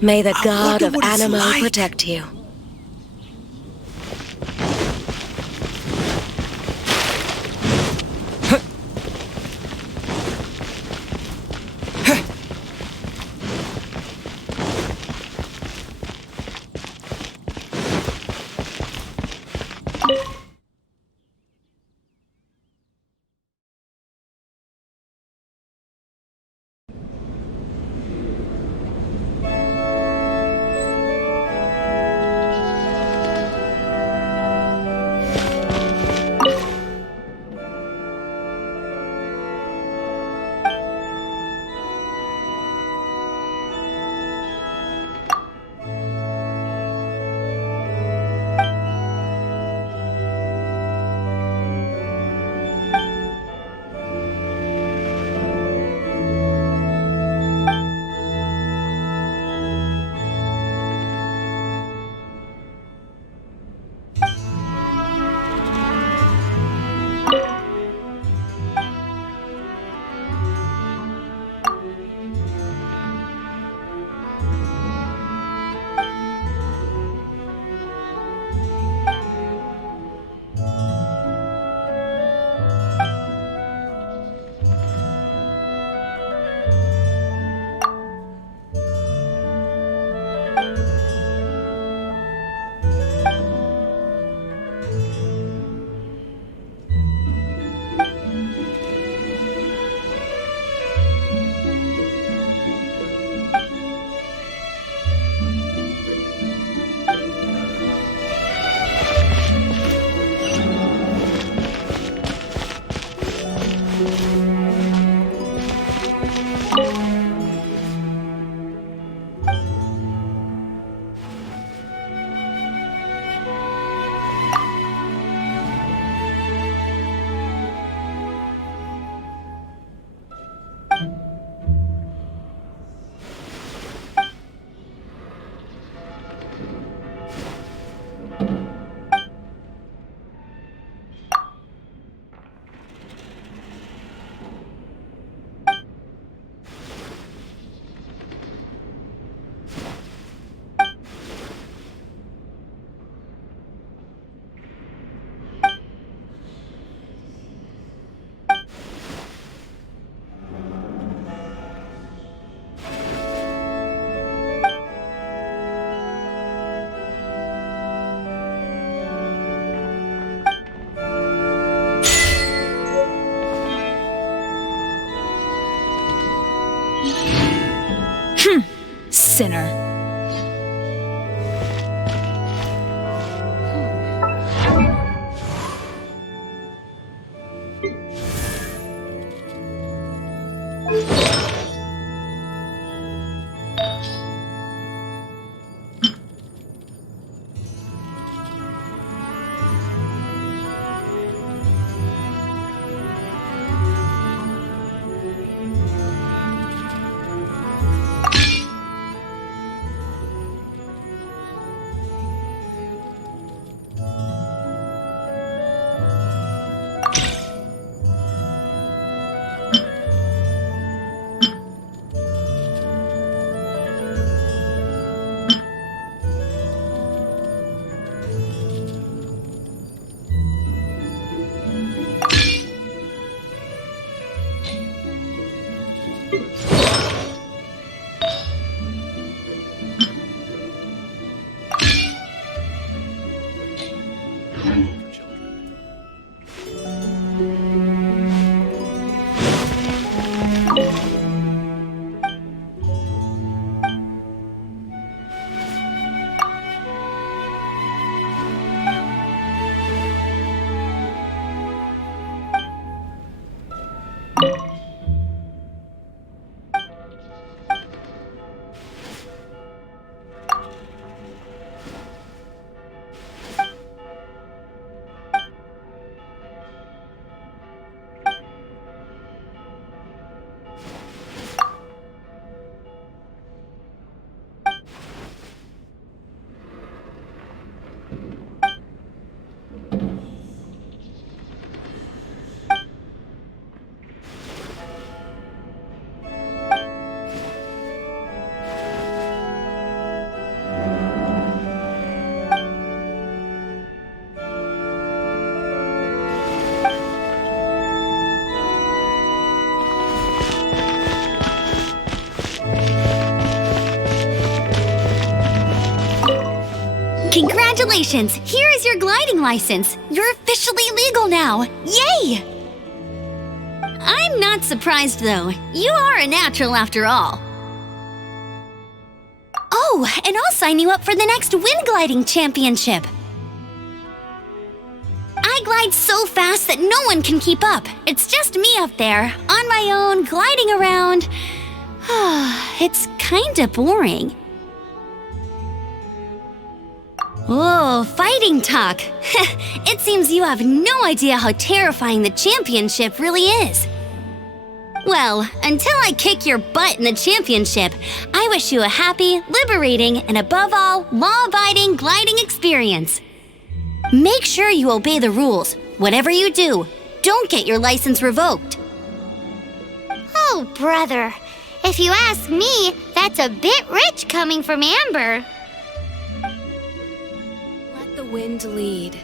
May the god of what it's Animo like. protect you. Sinner. Congratulations! Here is your gliding license. You're officially legal now. Yay! I'm not surprised, though. You are a natural after all. Oh, and I'll sign you up for the next wind gliding championship. I glide so fast that no one can keep up. It's just me up there, on my own, gliding around. It's kinda boring. Oh, fighting talk. It seems you have no idea how terrifying the championship really is. Well, until I kick your butt in the championship, I wish you a happy, liberating, and above all, law-abiding gliding experience. Make sure you obey the rules. Whatever you do, don't get your license revoked. Oh, brother. If you ask me, that's a bit rich coming from Amber. Let the wind lead.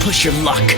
Push your luck.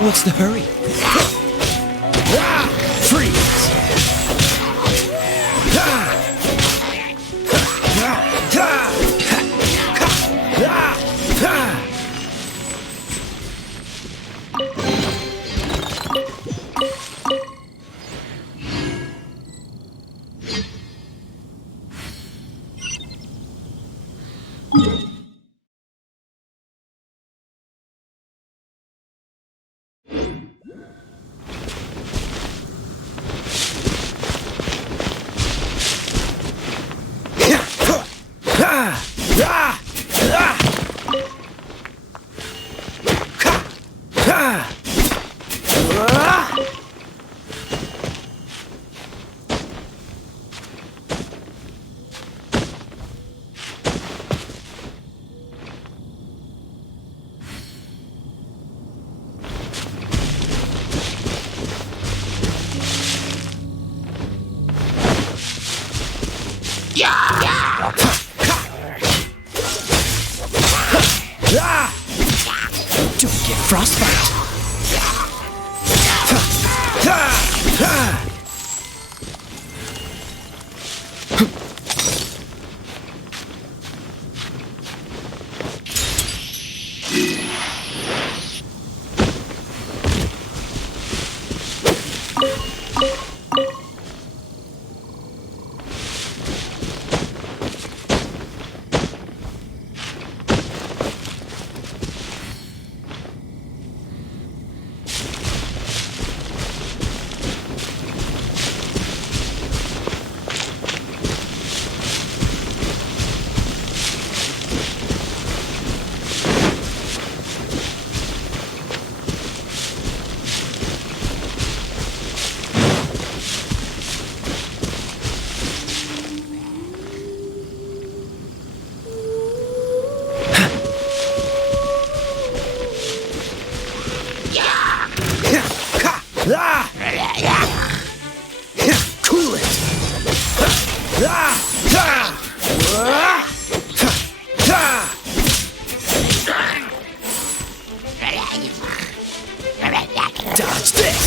What's the hurry? Freeze! Don't get frostbite. Cool it! Dodge this!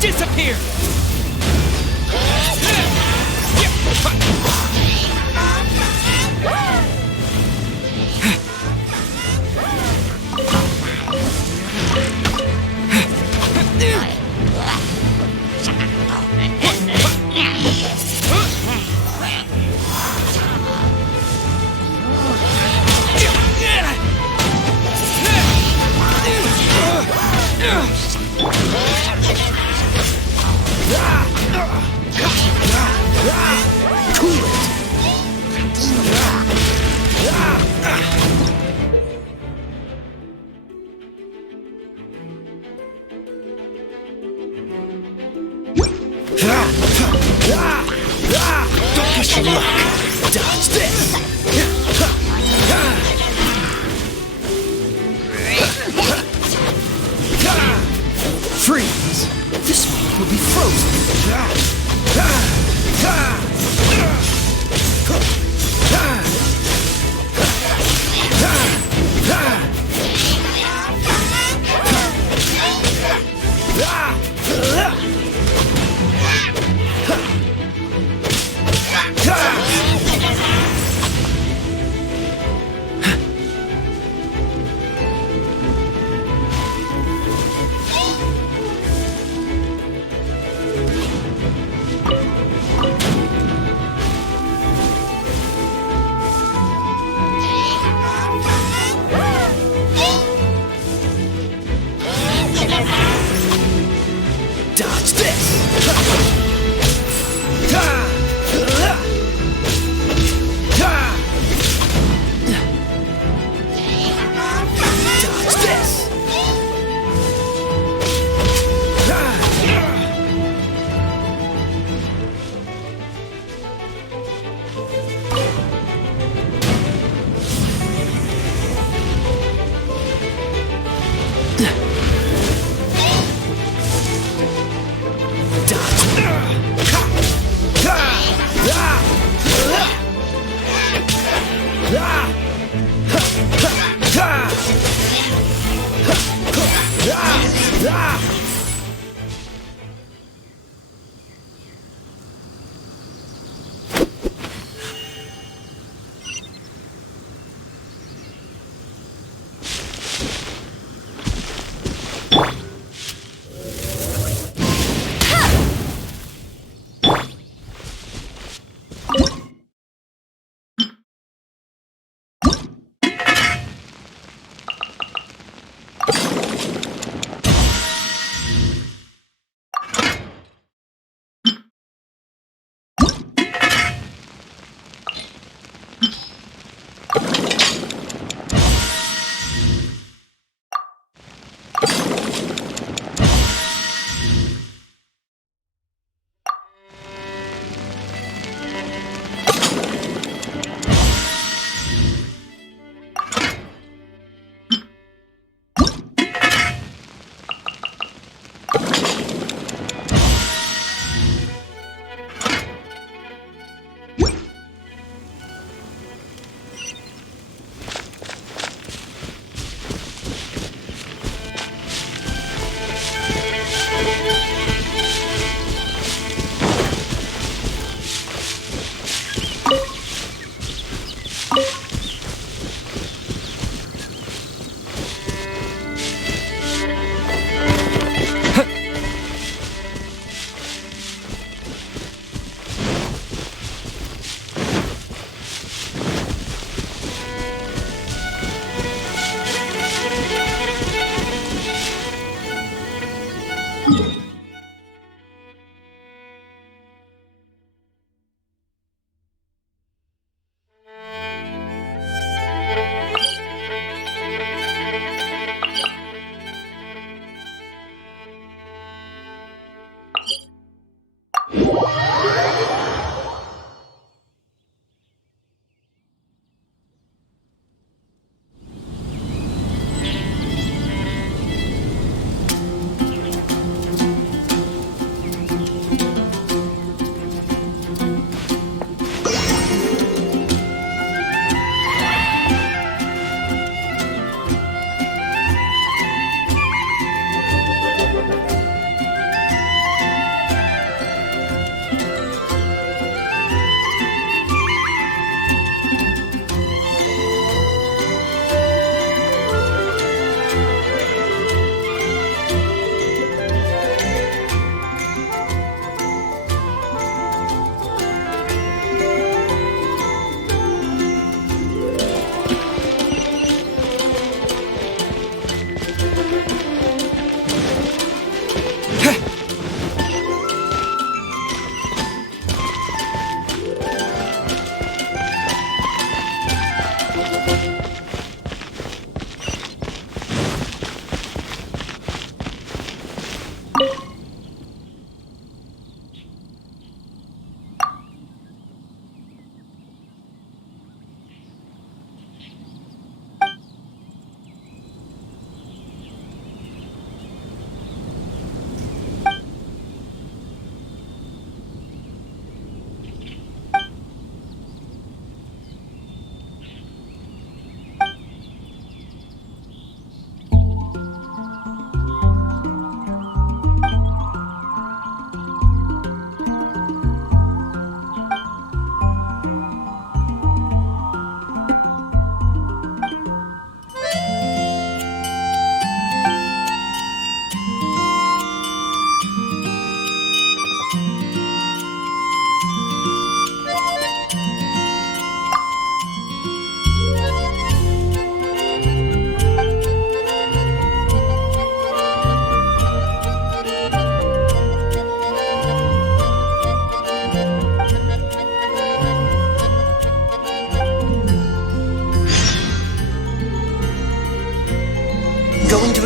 Disappear! Don't push your luck. Dodge this. Freeze. This one will be frozen.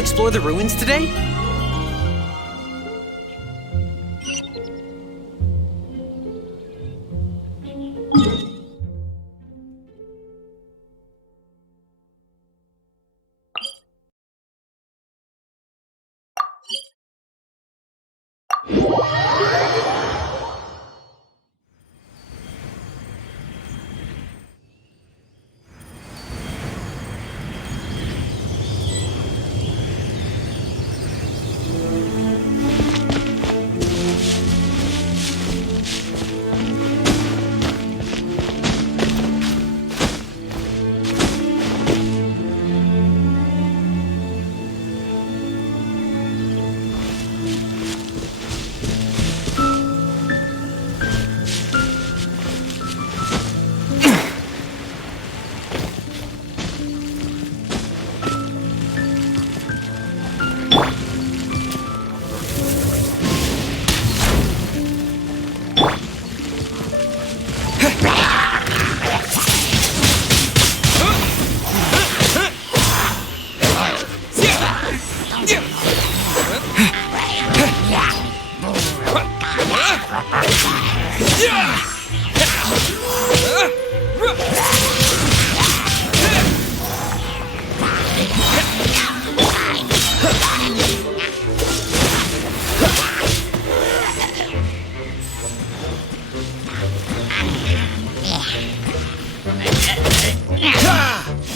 explore the ruins today?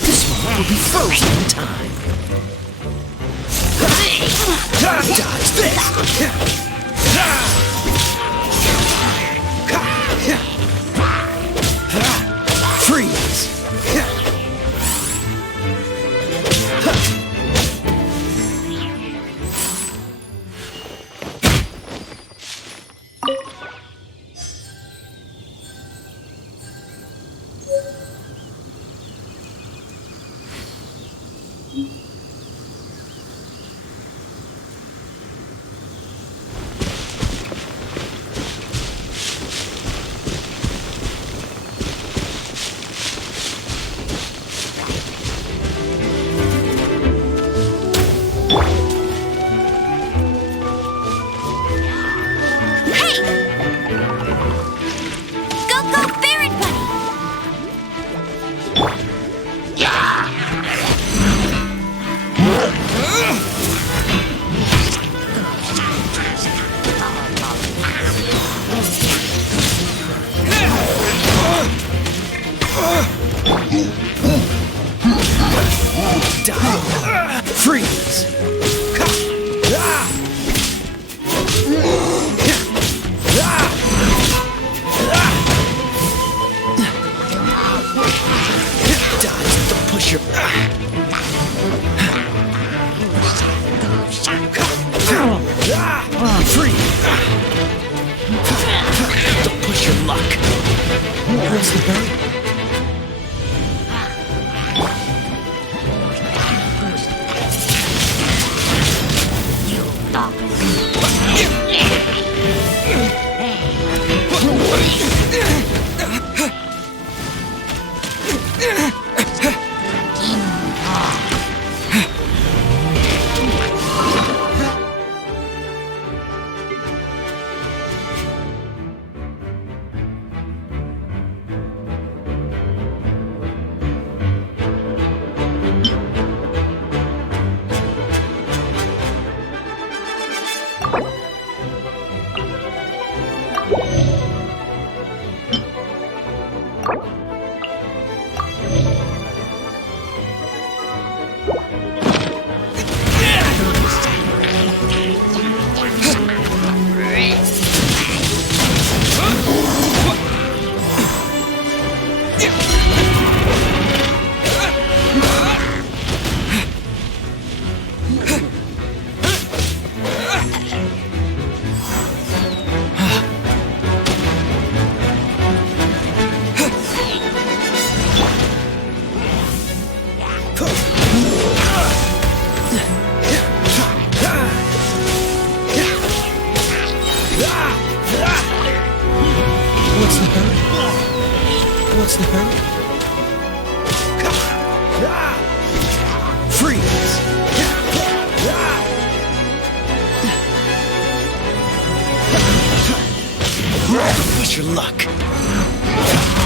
This one will be frozen in time. Dodge this! Freeze! Freeze! Dodge, don't push your... Freeze! Don't push your luck. Where's the bird? What's the hurry? Freeze! push your luck.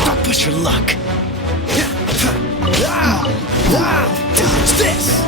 Don't push your luck. Dodge this!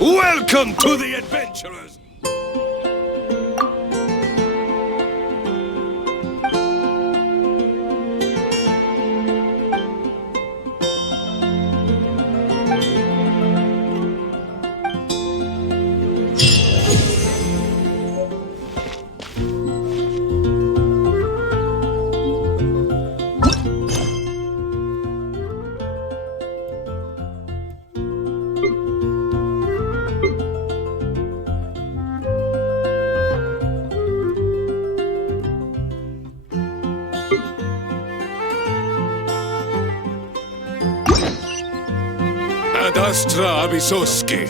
Welcome to the adventurers! Ad astra abisoski.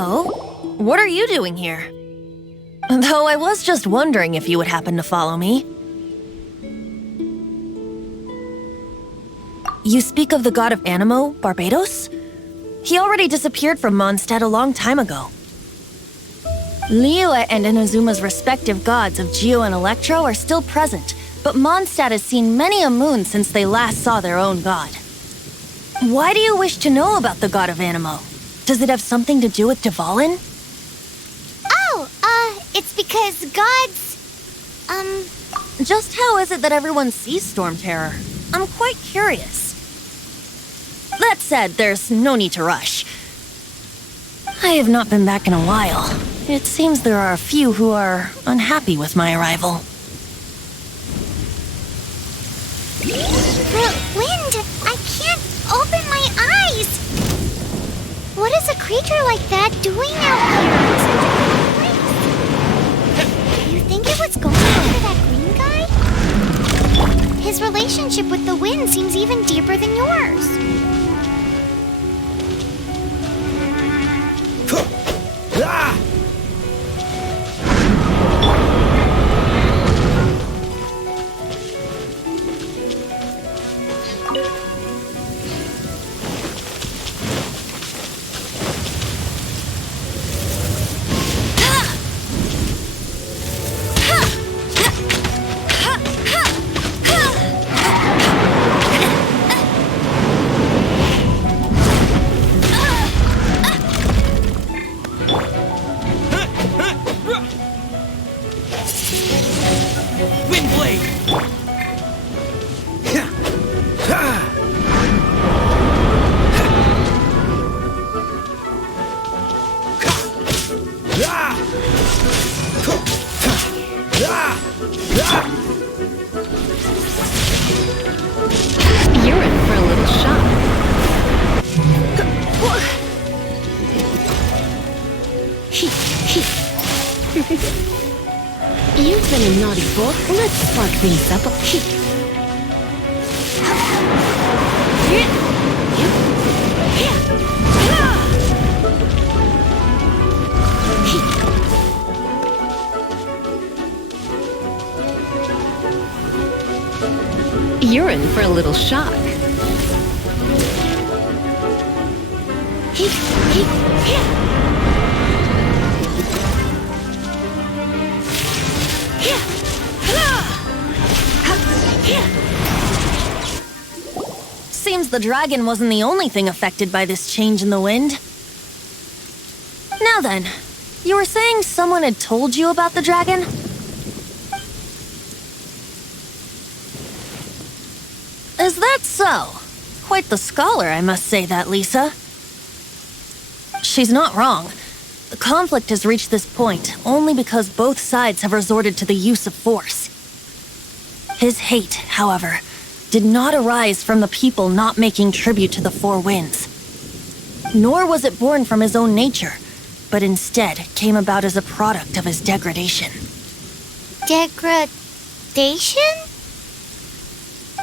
Oh? What are you doing here? Though I was just wondering if you would happen to follow me. You speak of the god of Animo, Barbados? He already disappeared from Mondstadt a long time ago. Liyue and Inazuma's respective gods of Geo and Electro are still present, but Mondstadt has seen many a moon since they last saw their own god. Why do you wish to know about the god of Animo? Does it have something to do with Dvalin? It's because gods... Just how is it that everyone sees Storm Terror? I'm quite curious. That said, there's no need to rush. I have not been back in a while. It seems there are a few who are unhappy with my arrival. The wind! I can't open my eyes! What is a creature like that doing out here? You think it was going after that green guy? His relationship with the wind seems even deeper than yours. You're in for a little shock. You've been a naughty boy. Let's spark things up. You're in for a little shock. Seems the dragon wasn't the only thing affected by this change in the wind. Now then, you were saying someone had told you about the dragon? Is that so? Quite the scholar, I must say that, Lisa. She's not wrong. The conflict has reached this point only because both sides have resorted to the use of force. His hate, however, did not arise from the people not making tribute to the Four Winds. Nor was it born from his own nature, but instead came about as a product of his degradation. Degradation?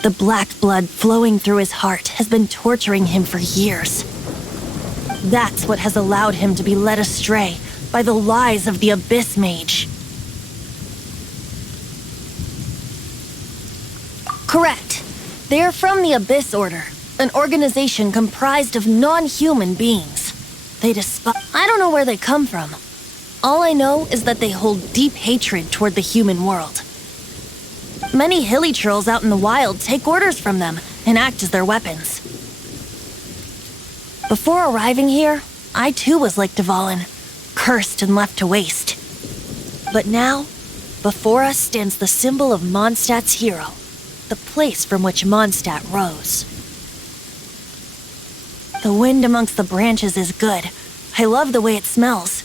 The black blood flowing through his heart has been torturing him for years. That's what has allowed him to be led astray by the lies of the Abyss Mage. Correct. They are from the Abyss Order, an organization comprised of non-human beings. They despise... I don't know where they come from. All I know is that they hold deep hatred toward the human world. Many hilly trolls out in the wild take orders from them and act as their weapons. Before arriving here, I too was like Dvalin, cursed and left to waste. But now, before us stands the symbol of Mondstadt's hero, the place from which Mondstadt rose. The wind amongst the branches is good. I love the way it smells.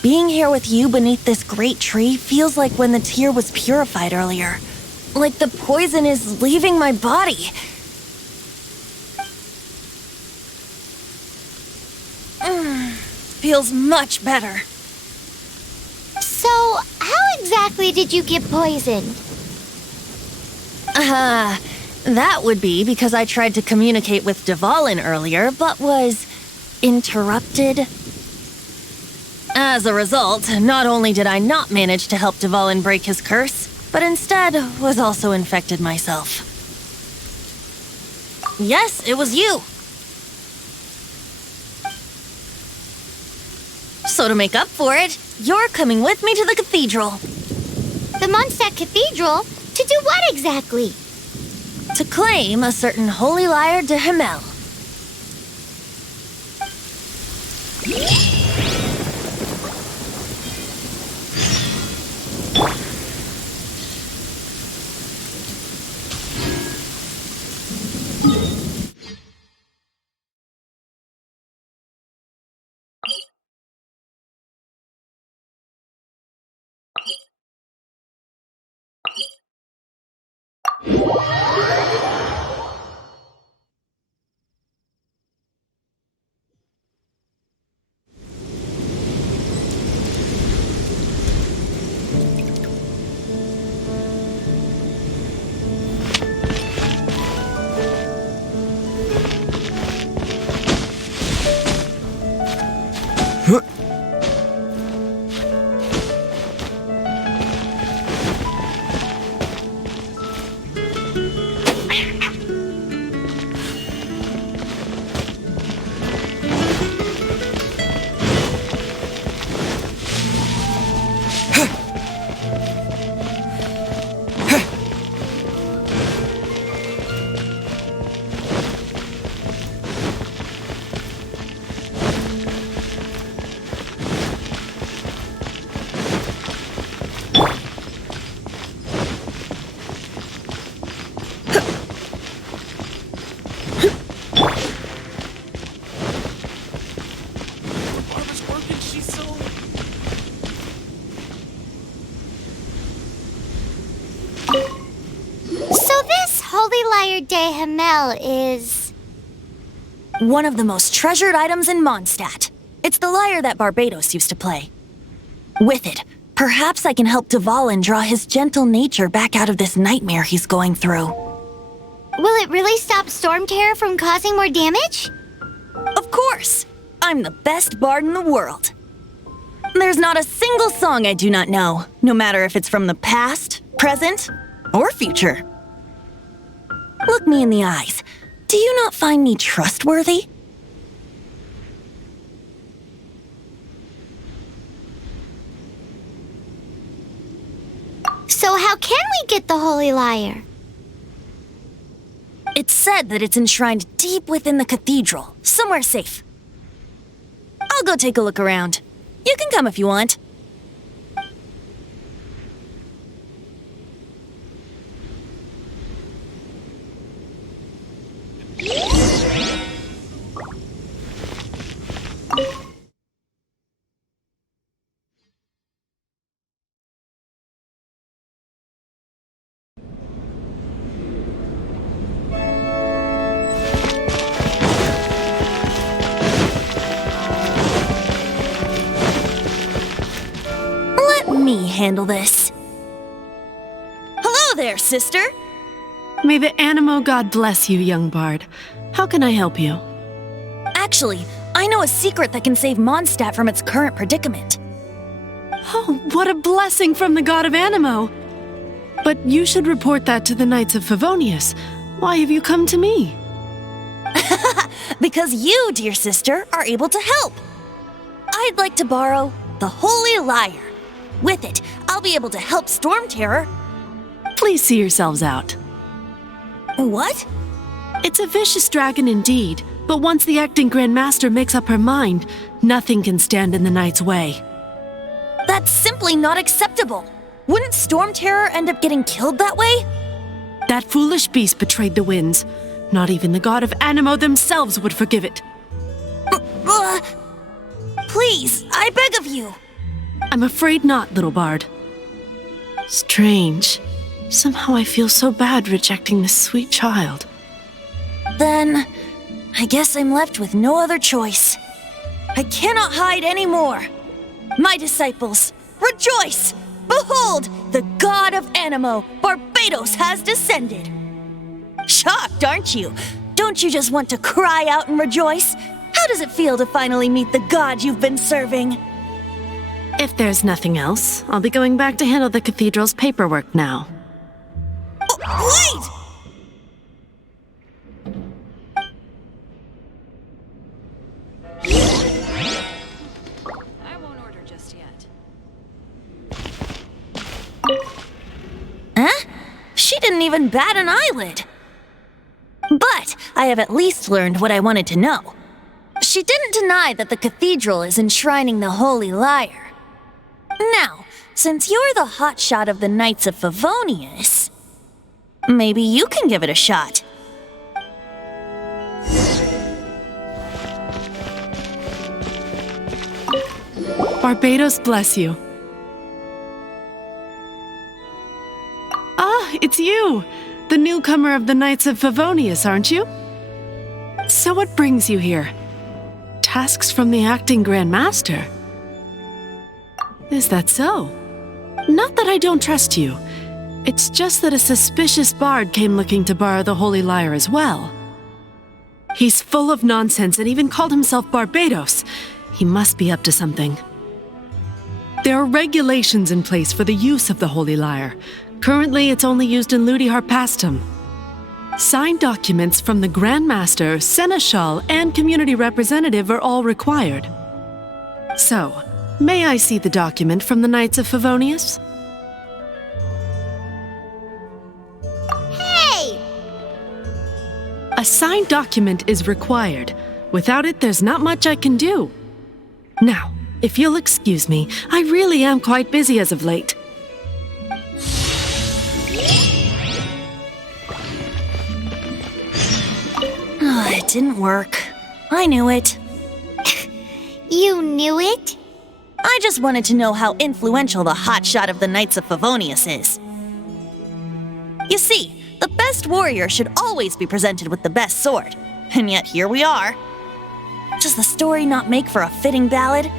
Being here with you beneath this great tree feels like when the tear was purified earlier. Like the poison is leaving my body. Feels much better. So, how exactly did you get poisoned? That would be because I tried to communicate with Dvalin earlier, but was interrupted. As a result, not only did I not manage to help Dvalin break his curse, but instead was also infected myself. Yes, it was you. So to make up for it, you're coming with me to the cathedral. The Mondstadt Cathedral? To do what exactly? To claim a certain holy lyre de Himmel. Holy Lyre de Himmel is... One of the most treasured items in Mondstadt. It's the lyre that Barbados used to play. With it, perhaps I can help Dvalin draw his gentle nature back out of this nightmare he's going through. Will it really stop Storm Terror from causing more damage? Of course! I'm the best bard in the world. There's not a single song I do not know, no matter if it's from the past, present, or future. Look me in the eyes. Do you not find me trustworthy? So how can we get the Holy Lyre? It's said that it's enshrined deep within the cathedral, somewhere safe. I'll go take a look around. You can come if you want. Let me handle this. Hello there, sister. May the Animo God bless you, young bard. How can I help you? Actually, I know a secret that can save Mondstadt from its current predicament. Oh, what a blessing from the god of Animo! But you should report that to the Knights of Favonius. Why have you come to me? Because you, dear sister, are able to help. I'd like to borrow the Holy Lyre. With it, I'll be able to help Storm Terror. Please see yourselves out. What? It's a vicious dragon indeed, but once the acting Grand Master makes up her mind, nothing can stand in the Knight's way. That's simply not acceptable. Wouldn't Storm Terror end up getting killed that way? That foolish beast betrayed the winds. Not even the god of Animo themselves would forgive it. Please, I beg of you. I'm afraid not, little bard. Strange. Somehow I feel so bad rejecting this sweet child. Then, I guess I'm left with no other choice. I cannot hide anymore. My disciples, rejoice! Behold, the god of Animo, Barbados, has descended. Shocked, aren't you? Don't you just want to cry out and rejoice? How does it feel to finally meet the god you've been serving? If there's nothing else, I'll be going back to handle the cathedral's paperwork now. Wait! I won't order just yet. Huh? She didn't even bat an eyelid. But I have at least learned what I wanted to know. She didn't deny that the cathedral is enshrining the Holy Lyre. Now, since you're the hotshot of the Knights of Favonius, maybe you can give it a shot. Barbados bless you. Ah, it's you! The newcomer of the Knights of Favonius, aren't you? So what brings you here? Tasks from the acting Grand Master? Is that so? Not that I don't trust you. It's just that a suspicious bard came looking to borrow the Holy Lyre as well. He's full of nonsense and even called himself Barbados. He must be up to something. There are regulations in place for the use of the Holy Lyre. Currently, it's only used in Ludi Harpastum. Signed documents from the Grand Master, Seneschal, and community representative are all required. So, may I see the document from the Knights of Favonius? Hey! A signed document is required. Without it, there's not much I can do. Now, if you'll excuse me, I really am quite busy as of late. It didn't work. I knew it. You knew it? I just wanted to know how influential the hotshot of the Knights of Favonius is. You see, The best warrior should always be presented with the best sword. And yet here we are. Does the story not make for a fitting ballad?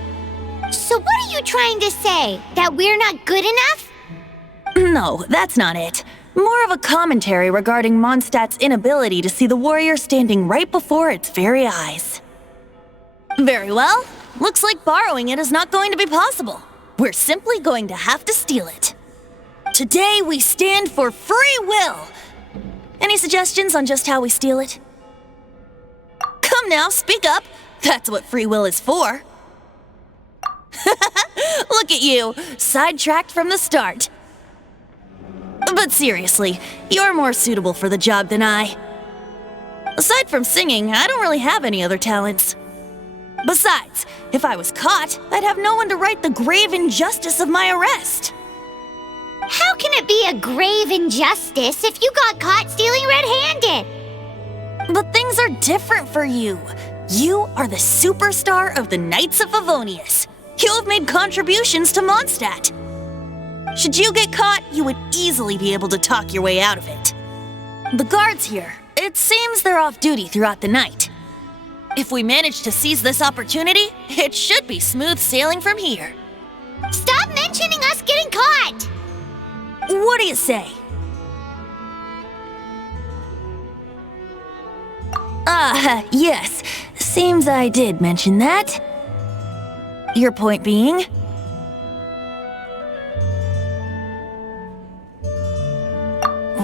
So what are you trying to say? That we're not good enough? No, that's not it. More of a commentary regarding Mondstadt's inability to see the warrior standing right before its very eyes. Very well. Looks like borrowing it is not going to be possible. We're simply going to have to steal it. Today we stand for free will. Any suggestions on just how we steal it? Come now, speak up. That's what free will is for. Look at you, sidetracked from the start. But seriously, you're more suitable for the job than I. Aside from singing, I don't really have any other talents. Besides, if I was caught, I'd have no one to right the grave injustice of my arrest. How can it be a grave injustice if you got caught stealing red-handed? But things are different for you. You are the superstar of the Knights of Favonius. You have made contributions to Mondstadt. Should you get caught, you would easily be able to talk your way out of it. The guards here, it seems they're off duty throughout the night. If we manage to seize this opportunity, it should be smooth sailing from here. Stop mentioning us getting caught! What do you say? Yes. Seems I did mention that. Your point being?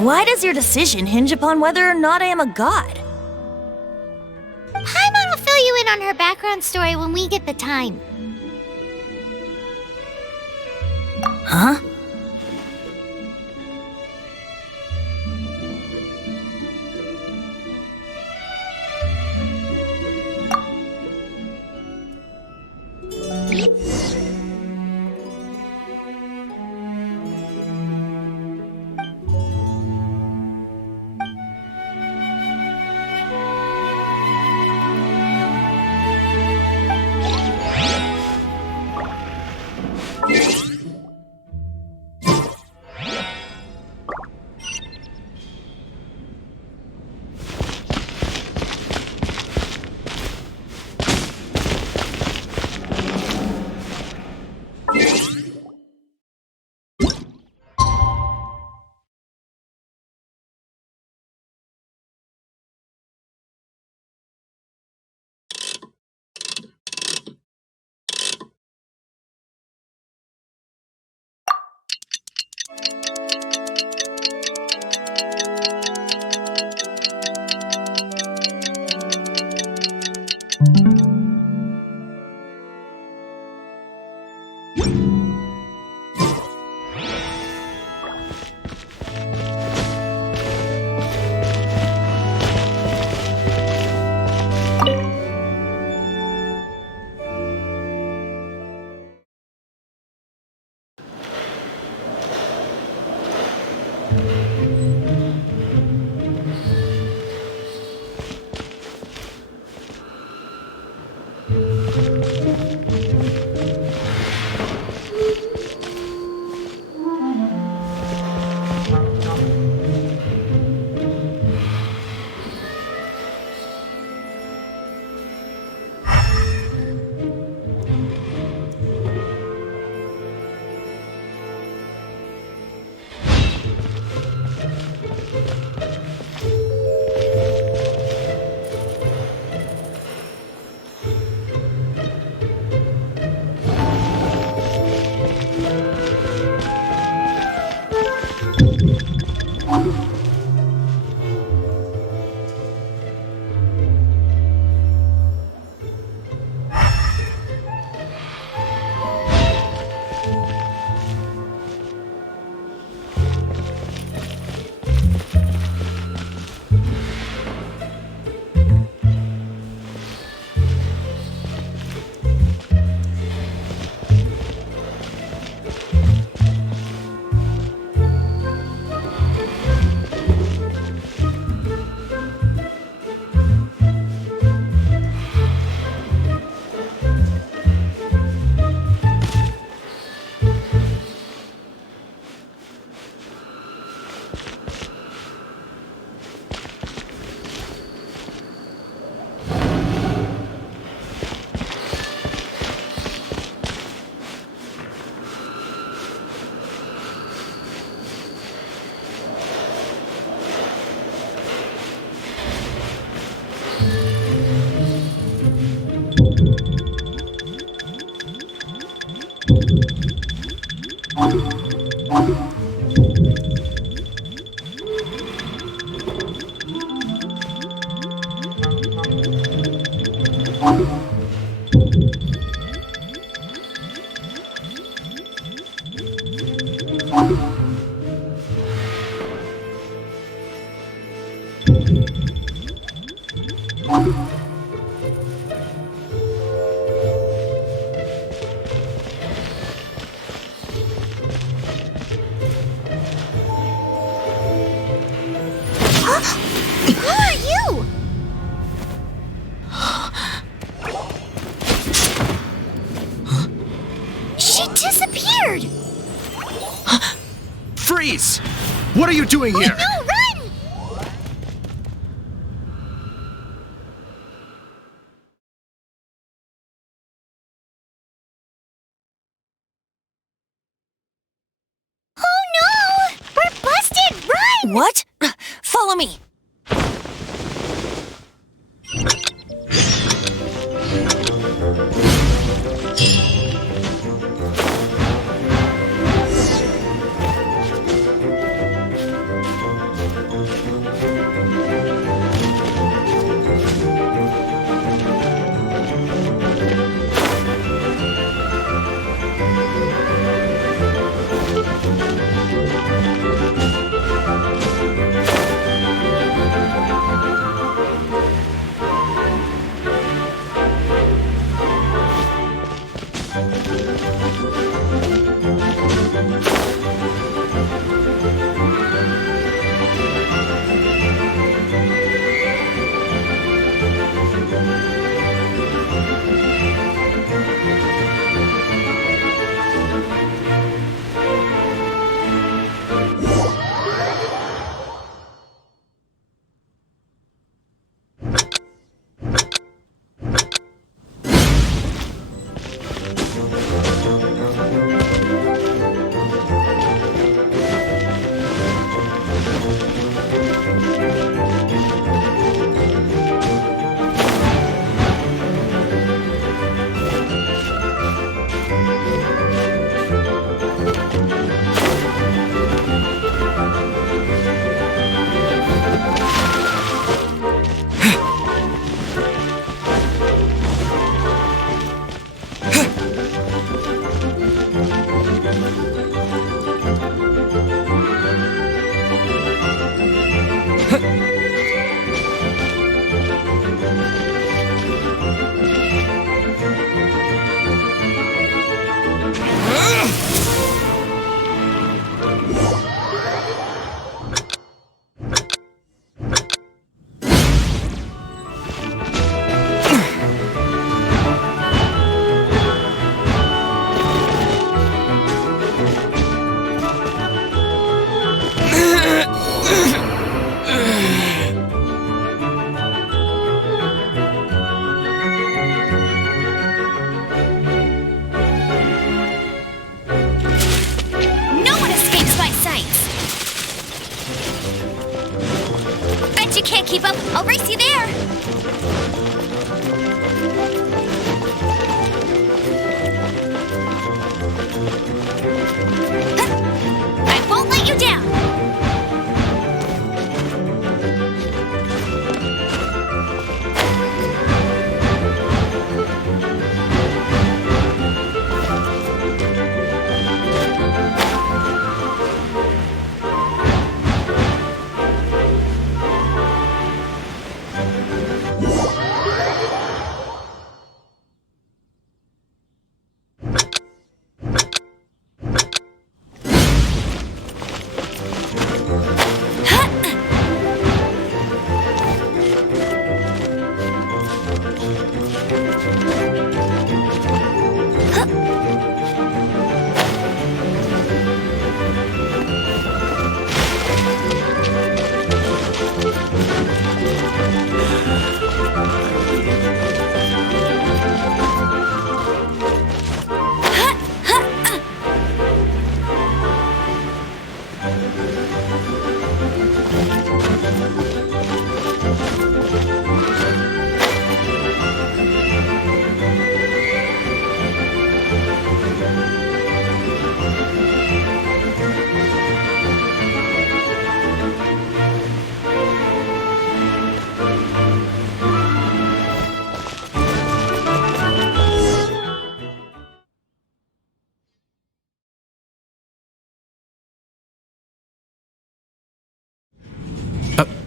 Why does your decision hinge upon whether or not I am a god? Paimon will fill you in on her background story when we get the time. Huh? Who are you? She disappeared! Freeze! What are you doing here? No, run! Oh no! We're busted! Run! What? Follow me. No one escapes my sight! Bet you can't keep up. I'll race you there! I won't let you down!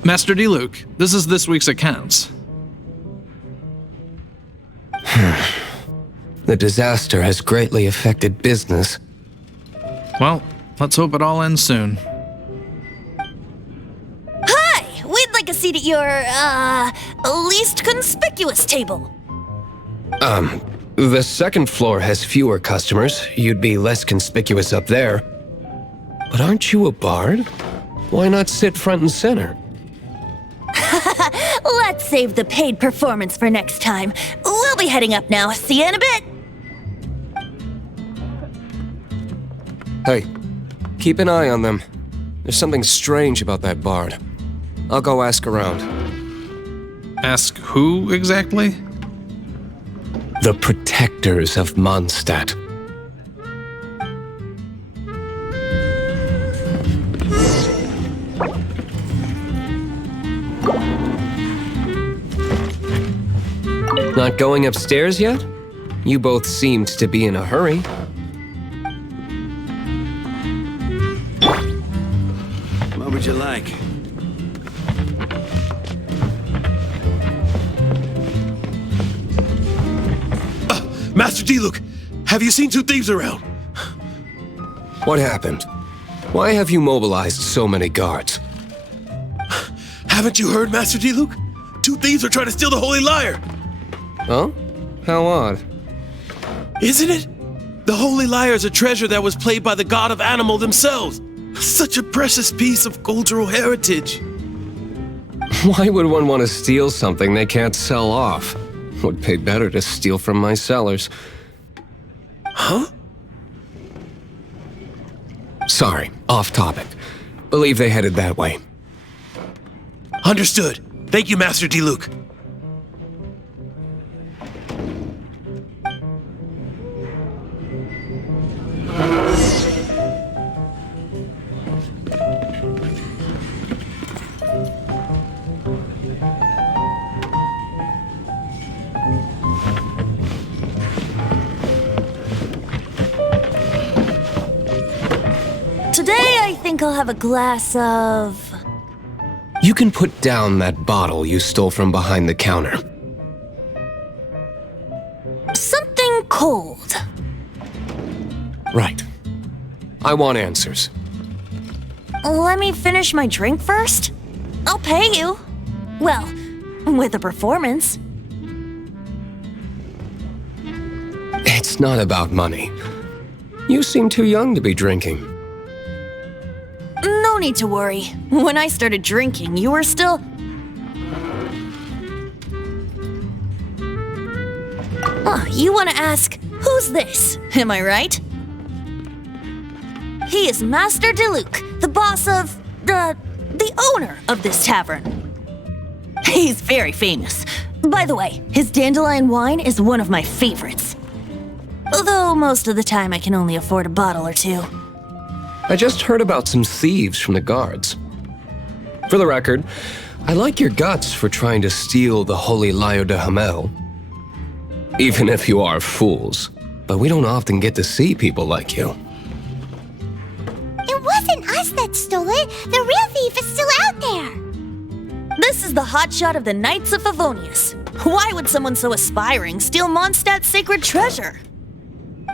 Master D. Luke, this is this week's accounts. The disaster has greatly affected business. Well, let's hope it all ends soon. Hi! We'd like a seat at your, least conspicuous table. The second floor has fewer customers. You'd be less conspicuous up there. But aren't you a bard? Why not sit front and center? Let's save the paid performance for next time. We'll be heading up now. See you in a bit. Hey, keep an eye on them. There's something strange about that bard. I'll go ask around. Ask who exactly? The protectors of Mondstadt. Not going upstairs yet? You both seemed to be in a hurry. What would you like? Master D. Luke, have you seen two thieves around? What happened? Why have you mobilized so many guards? Haven't you heard, Master D. Luke? Two thieves are trying to steal the Holy Lyre. Huh? How odd. Isn't it? The Holy Lyre is a treasure that was played by the god of animal themselves. Such a precious piece of cultural heritage. Why would one want to steal something they can't sell off? Would pay better to steal from my sellers. Huh? Sorry, off topic. Believe they headed that way. Understood. Thank you, Master D. Luke. Today, I think I'll have a glass of... You can put down that bottle you stole from behind the counter. something cold. Right. I want answers. Let me finish my drink first. I'll pay you. Well, with a performance. It's not about money. You seem too young to be drinking. No need to worry. When I started drinking, you were still... Oh, you want to ask, who's this? Am I right? He is Master DeLuke, the boss of... the owner of this tavern. He's very famous. By the way, his dandelion wine is one of my favorites. Although most of the time I can only afford a bottle or two. I just heard about some thieves from the guards. For the record, I like your guts for trying to steal the Holy Lyre de Hamel. Even if you are fools. But we don't often get to see people like you. It wasn't us that stole it. The real thief is still out there. This is the hotshot of the Knights of Favonius. Why would someone so aspiring steal Mondstadt's sacred treasure?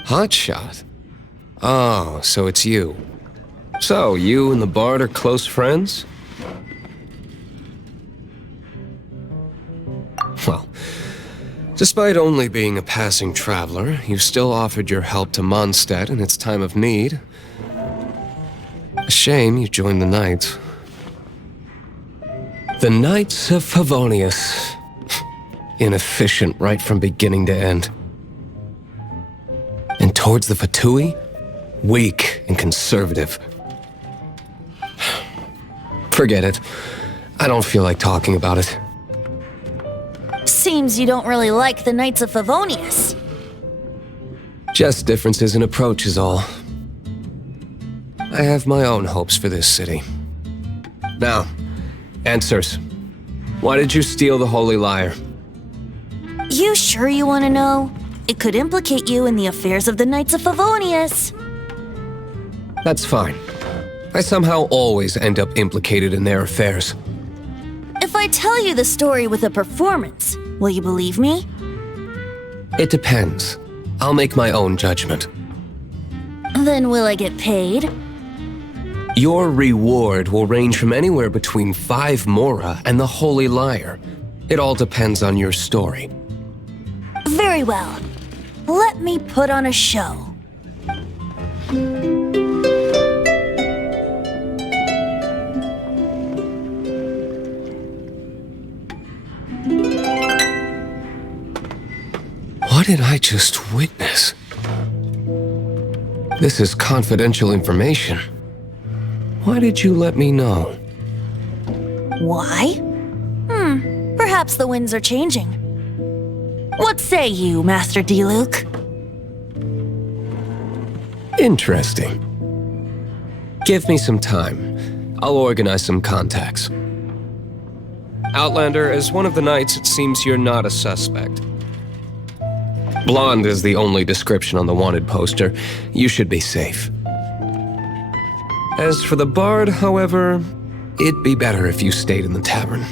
Hotshot? Oh, so it's you. So, you and the Bard are close friends? Well, despite only being a passing traveler, you still offered your help to Mondstadt in its time of need. A shame you joined the Knights. The Knights of Favonius. Inefficient right from beginning to end. And towards the Fatui, weak and conservative. Forget it. I don't feel like talking about it. Seems you don't really like the Knights of Favonius. Just differences in approach is all. I have my own hopes for this city. Now, answers. Why did you steal the Holy Lyre? You sure you want to know? It could implicate you in the affairs of the Knights of Favonius. That's fine. I somehow always end up implicated in their affairs. If I tell you the story with a performance, will you believe me? It depends. I'll make my own judgment. Then will I get paid? Your reward will range from anywhere between 5 mora and the Holy Lyre. It all depends on your story. Very well. Let me put on a show. What did I just witness? This is confidential information. Why did you let me know? Why? Perhaps the winds are changing. What say you, Master D-Luke? Interesting. Give me some time. I'll organize some contacts. Outlander, as one of the knights, it seems you're not a suspect. Blonde is the only description on the wanted poster. You should be safe. As for the bard, however, it'd be better if you stayed in the tavern.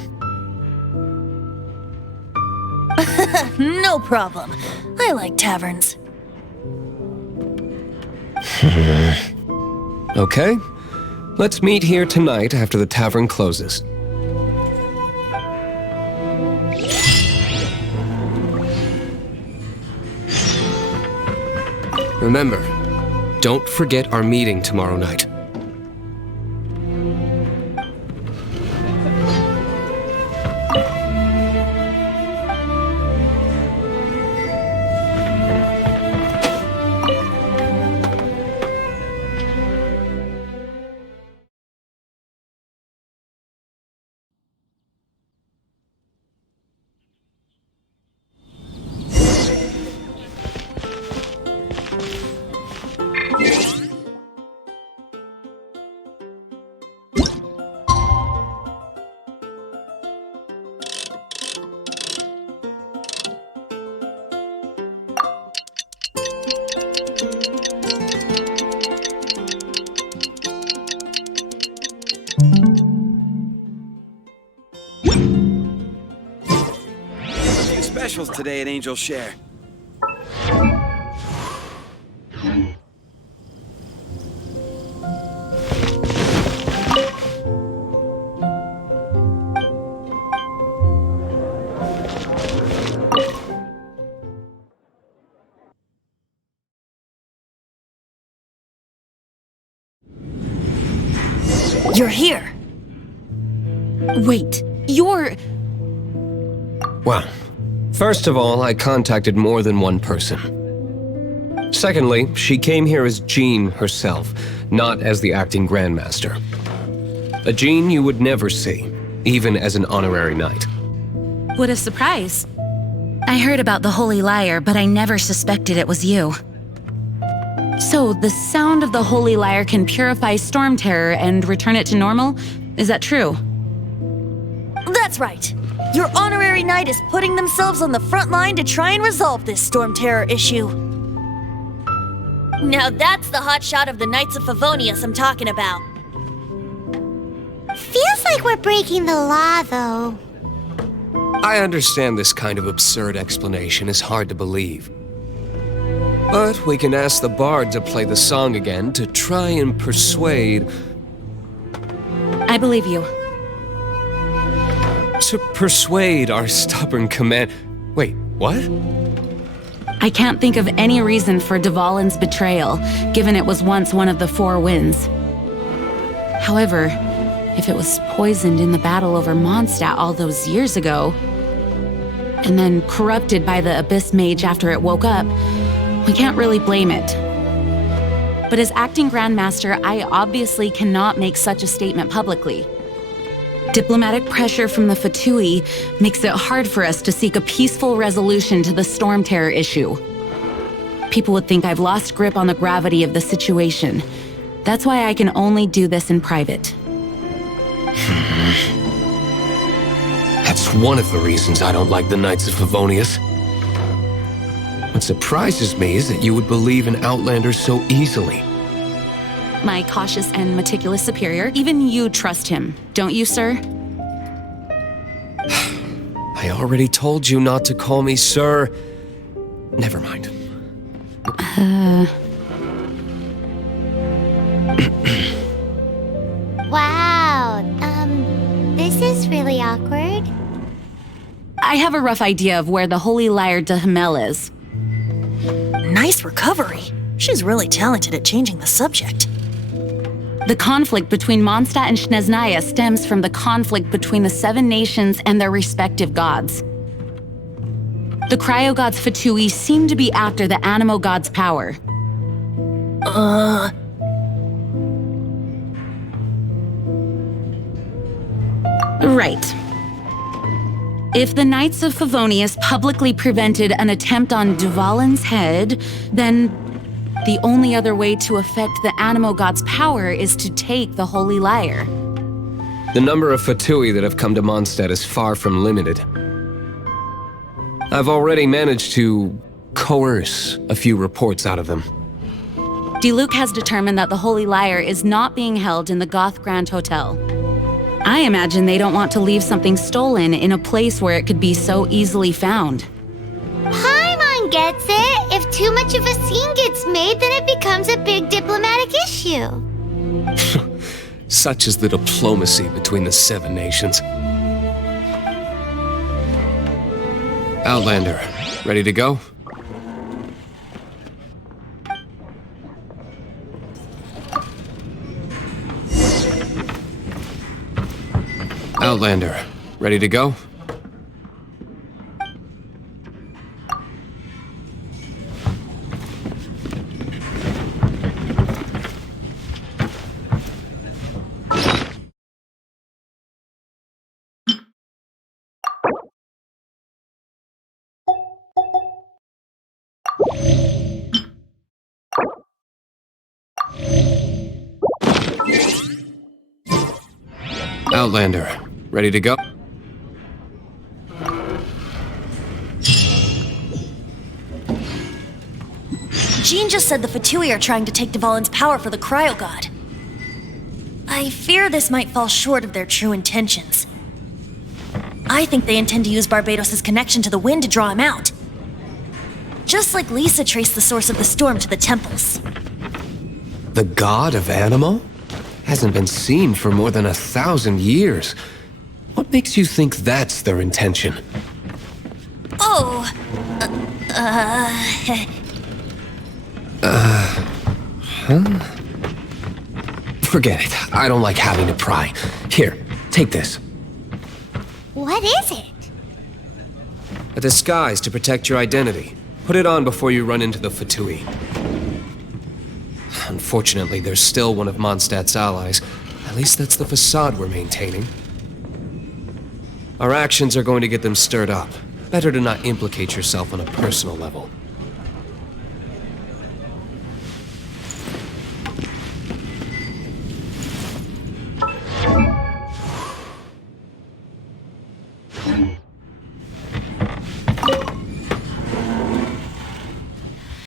No problem. I like taverns. Okay, let's meet here tonight after the tavern closes. Remember, don't forget our meeting tomorrow night. Specials today at Angel Share. You're here. Wait, you're... Well, first of all, I contacted more than one person. Secondly, she came here as Jean herself, not as the acting Grandmaster. A Jean you would never see, even as an honorary knight. What a surprise. I heard about the Holy Lyre, but I never suspected it was you. So, the sound of the Holy Lyre can purify Storm Terror and return it to normal? Is that true? That's right. Your honorary knight is putting themselves on the front line to try and resolve this Storm Terror issue. Now that's the hotshot of the Knights of Favonius I'm talking about. Feels like we're breaking the law, though. I understand this kind of absurd explanation is hard to believe. But we can ask the bard to play the song again to try and persuade... I believe you. To persuade our stubborn command... Wait, what? I can't think of any reason for Dvalin's betrayal, given it was once one of the Four Winds. However, if it was poisoned in the battle over Mondstadt all those years ago, and then corrupted by the Abyss Mage after it woke up, we can't really blame it. But as acting Grandmaster, I obviously cannot make such a statement publicly. Diplomatic pressure from the Fatui makes it hard for us to seek a peaceful resolution to the Storm Terror issue. People would think I've lost grip on the gravity of the situation. That's why I can only do this in private. That's one of the reasons I don't like the Knights of Favonius. What surprises me is that you would believe in Outlanders so easily. My cautious and meticulous superior, even you trust him, don't you, sir? I already told you not to call me sir. Never mind. Wow, this is really awkward. I have a rough idea of where the Holy Lyre de Hamel is. Nice recovery. She's really talented at changing the subject. The conflict between Mondstadt and Snezhnaya stems from the conflict between the 7 nations and their respective gods. The cryo gods Fatui seem to be after the Animo god's power. Right. If the Knights of Favonius publicly prevented an attempt on Dvalin's head, then the only other way to affect the Animo god's power is to take the Holy Lyre. The number of Fatui that have come to Mondstadt is far from limited. I've already managed to coerce a few reports out of them. Diluc has determined that the Holy Lyre is not being held in the Goth Grand Hotel. I imagine they don't want to leave something stolen in a place where it could be so easily found. Paimon gets it. If too much of a scene gets made, then it becomes a big diplomatic issue. Such is the diplomacy between the 7 nations. Outlander, ready to go? Outlander, ready to go? Outlander, ready to go? Jean just said the Fatui are trying to take Dvalin's power for the cryo god. I fear this might fall short of their true intentions. I think they intend to use Barbados' connection to the wind to draw him out. Just like Lisa traced the source of the storm to the temples. The god of Animo? Hasn't been seen for more than 1,000 years. What makes you think that's their intention? Oh, Forget it. I don't like having to pry. Here, take this. What is it? A disguise to protect your identity. Put it on before you run into the Fatui. Unfortunately, there's still one of Mondstadt's allies. At least that's the facade we're maintaining. Our actions are going to get them stirred up. Better to not implicate yourself on a personal level.